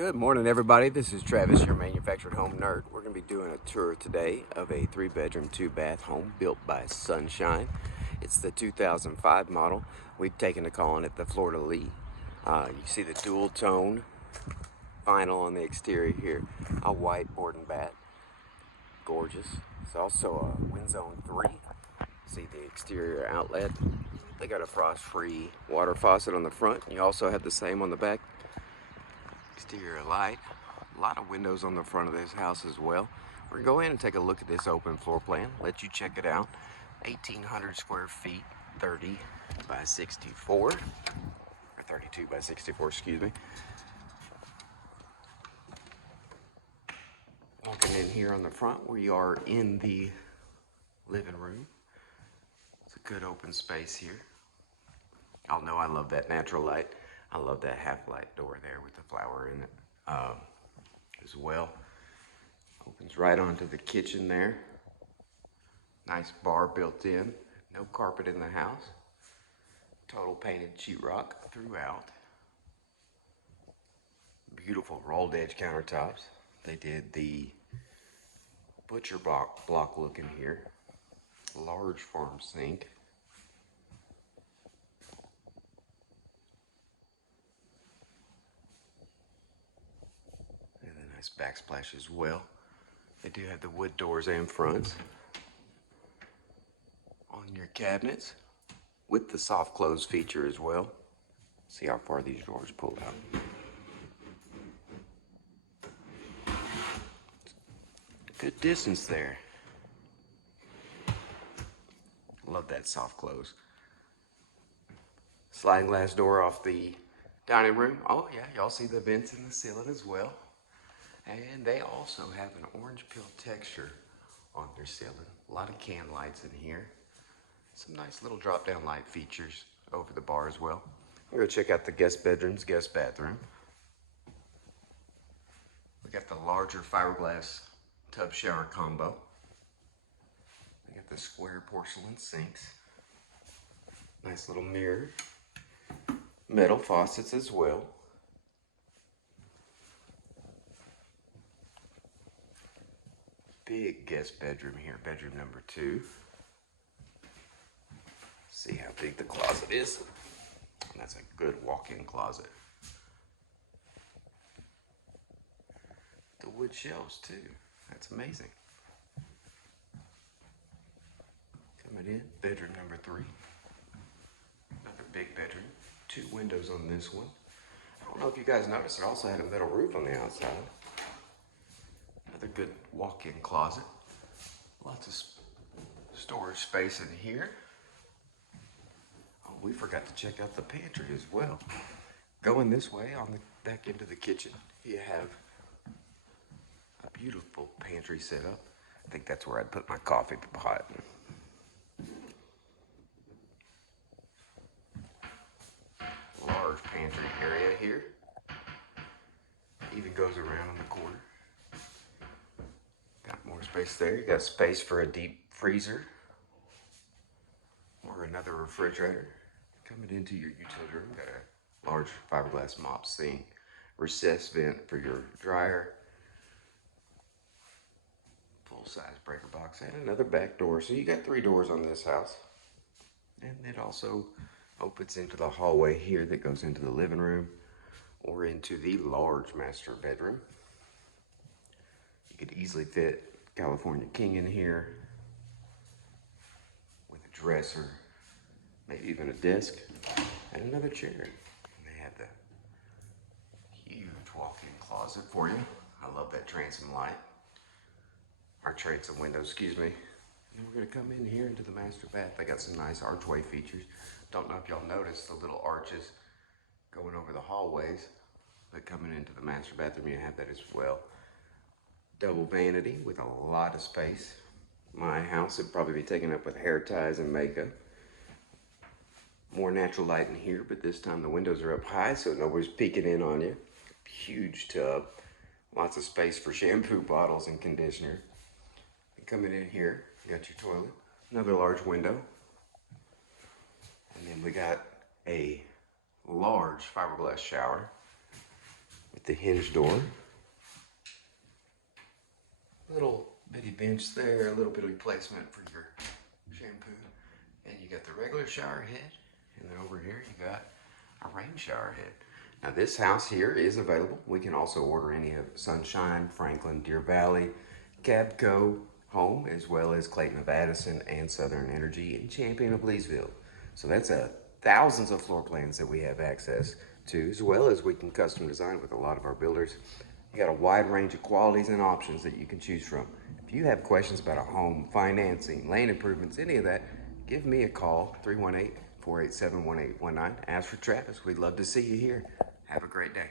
Good morning, everybody. This is Travis, your manufactured home nerd. We're going to be doing a tour today of a 3-bedroom, 2-bath home built by Sunshine. It's the 2005 model. We've taken to calling it the Florida Lee. You see the dual tone vinyl on the exterior here, a white board and bat. Gorgeous. It's also a wind zone 3. See the exterior outlet. They got a frost-free water faucet on the front. You also have the same on the back. Exterior light. A lot of windows on the front of this house as well. We're going to go in and take a look at this open floor plan, let you check it out. 1,800 square feet, 30 by 64, or 32 by 64, excuse me. Walking in here on the front, we are in the living room. It's a good open space here. Y'all know I love that natural light. I love that half light door there with the flower in it as well. Opens right onto the kitchen there. Nice bar built in. No carpet in the house. Total painted sheetrock throughout. Beautiful rolled edge countertops. They did the butcher block look in here. Large farm sink. And a nice backsplash as well. They do have the wood doors and fronts on your cabinets with the soft close feature as well. See how far these drawers pull out. Good distance there. Love that soft close. Sliding glass door off the dining room. Oh yeah, y'all see the vents in the ceiling as well. And they also have an orange peel texture on their ceiling. A lot of can lights in here. Some nice little drop down light features over the bar as well. We'll go check out the guest bedrooms, guest bathroom. We got the larger fiberglass tub shower combo. We got the square porcelain sinks. Nice little mirror. Metal faucets as well. Big guest bedroom here, bedroom number 2. See how big the closet is. And that's a good walk-in closet. The wood shelves too. That's amazing. Coming in, bedroom number 3. Another big bedroom. 2 windows on this one. I don't know if you guys noticed, it also had a metal roof on the outside. Another good walk-in closet. Lots of storage space in here. Oh, we forgot to check out the pantry as well. Going this way on the back into the kitchen, you have a beautiful pantry setup. I think that's where I'd put my coffee pot. Large pantry area here. Even goes around in the corner. Got more space there. You got space for a deep freezer or another refrigerator. Coming into your utility room, got a large fiberglass mop sink, recessed vent for your dryer, full-size breaker box, and another back door. So you got 3 doors on this house. And it also opens into the hallway here that goes into the living room or into the large master bedroom. You could easily fit California King in here with a dresser, maybe even a desk, and another chair. And they have the huge walk-in closet for you. I love that transom light, or transom window, excuse me. And we're gonna come in here into the master bath. They got some nice archway features. Don't know if y'all noticed the little arches going over the hallways, but coming into the master bathroom, you have that as well. Double vanity with a lot of space. My house would probably be taken up with hair ties and makeup. More natural light in here, but this time the windows are up high so nobody's peeking in on you. Huge tub. Lots of space for shampoo bottles and conditioner. And coming in here, you got your toilet. Another large window. And then we got a large fiberglass shower. with the hinge door. Little bitty bench there, a little bit of replacement for your shampoo. And you got the regular shower head. And then over here you got a rain shower head. Now this house here is available. We can also order any of Sunshine, Franklin, Deer Valley, Cabco Home, as well as Clayton of Addison and Southern Energy and Champion of Leesville. So that's thousands of floor plans that we have access to, as well as we can custom design with a lot of our builders. You got a wide range of qualities and options that you can choose from. If you have questions about a home, financing, lane improvements, any of that, give me a call, 318-487-1819. Ask for Travis. We'd love to see you here. Have a great day.